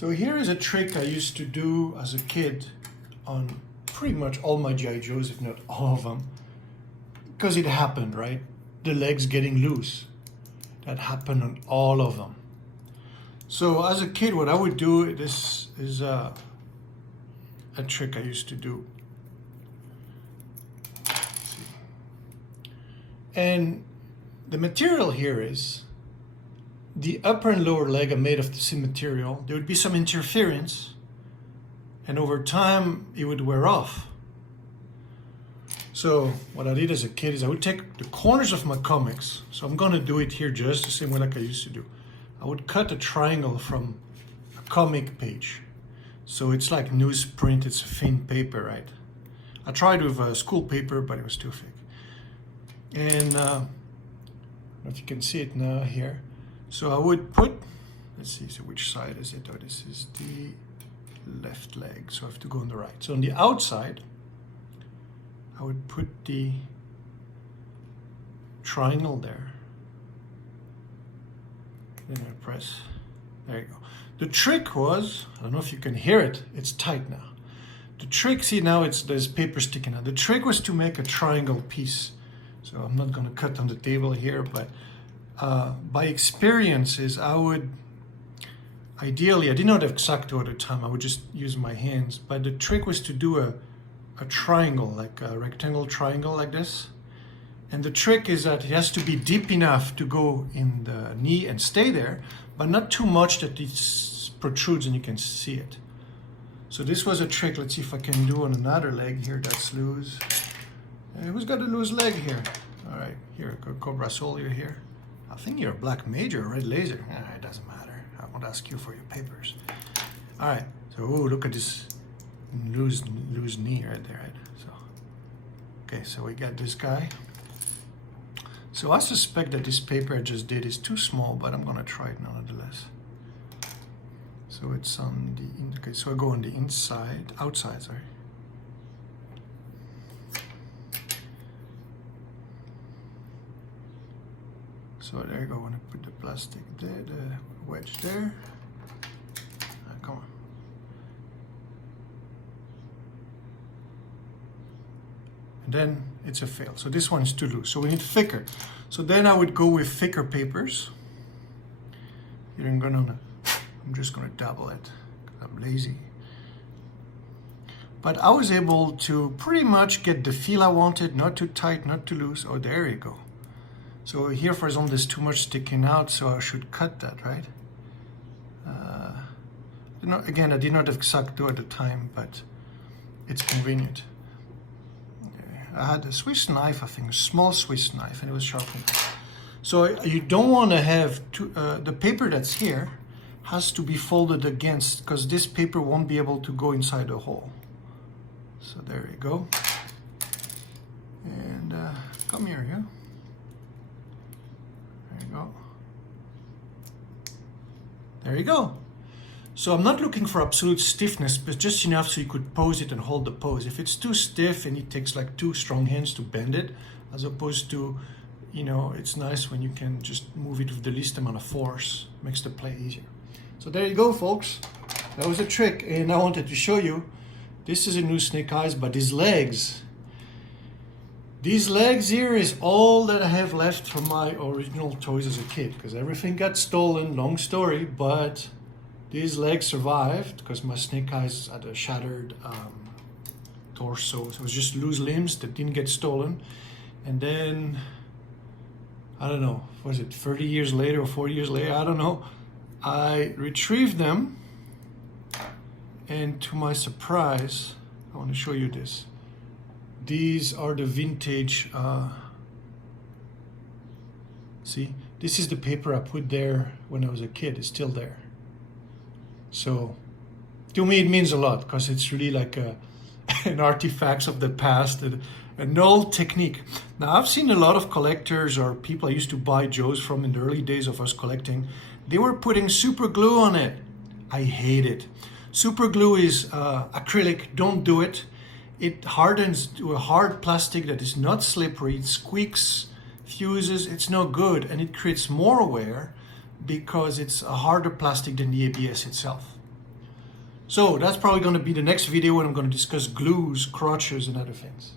So here is a trick I used to do as a kid on pretty much all my G.I. Joes, if not all of them, because it happened, right? The legs getting loose. That happened on all of them. So as a kid, what I would do, this is a trick I used to do. Let's see. And the material here is the upper and lower leg are made of the same material. There would be some interference, and over time it would wear off. So what I did as a kid is I would take the corners of my comics. So I'm going to do it here just the same way like I used to do. I would cut a triangle from a comic page. So it's like newsprint, it's a thin paper, right? I tried with school paper, but it was too thick. And I don't know if you can see it now here. So I would put, let's see, so which side is it? Oh, this is the left leg, so I have to go on the right. So on the outside, I would put the triangle there. Then I press, there you go. The trick was, I don't know if you can hear it, it's tight now. The trick, see now there's paper sticking out. The trick was to make a triangle piece. So I'm not gonna cut on the table here, but by experiences, I would, ideally, I did not have X-Acto at the time, I would just use my hands, but the trick was to do a triangle, like a rectangle triangle like this. And the trick is that it has to be deep enough to go in the knee and stay there, but not too much that it protrudes and you can see it. So this was a trick. Let's see if I can do on another leg here that's loose. Who's got a loose leg here? All right, here, Cobra Soul, you're here. I think you're a black major, a red laser. It doesn't matter. I won't ask you for your papers. All right, so ooh, look at this loose knee right there, right? So, okay, so we got this guy. So I suspect that this paper I just did is too small, but I'm gonna try it nonetheless. So it's on the, okay, so I go on the inside, outside, sorry. So there you go, I'm gonna put the plastic there, the wedge there. Come on. And then it's a fail. So this one is too loose, so we need thicker. So then I would go with thicker papers. Here I'm just gonna double it, because I'm lazy. But I was able to pretty much get the feel I wanted, not too tight, not too loose. Oh, there you go. So here, for example, there's too much sticking out, so I should cut that, right? Again, I did not have X-Acto at the time, but it's convenient. I had a Swiss knife, I think, a small Swiss knife, and it was sharpened. So you don't want to have the paper that's here has to be folded against, because this paper won't be able to go inside the hole. So there you go. And come here, yeah. There you go. There you go. So I'm not looking for absolute stiffness, but just enough so you could pose it and hold the pose. If it's too stiff and it takes like 2 strong hands to bend it, as opposed to, you know, it's nice when you can just move it with the least amount of force. Makes the play easier. So there you go, folks. That was a trick, and I wanted to show you. This is a new Snake Eyes, but these legs here is all that I have left from my original toys as a kid, because everything got stolen, long story, but these legs survived because my Snake Eyes had a shattered torso, so it was just loose limbs that didn't get stolen. And then, I don't know, was it 30 years later or 40 years later, I don't know, I retrieved them, and to my surprise, I want to show you this. These are the vintage, see, this is the paper I put there when I was a kid, it's still there. So to me it means a lot, because it's really like an artifact of the past, an old technique. Now I've seen a lot of collectors or people I used to buy Joes from in the early days of us collecting, they were putting super glue on it. I hate it. Super glue is acrylic, don't do it. It hardens to a hard plastic that is not slippery, it squeaks, fuses, it's no good, and it creates more wear because it's a harder plastic than the ABS itself. So that's probably going to be the next video when I'm going to discuss glues, crotches, and other things.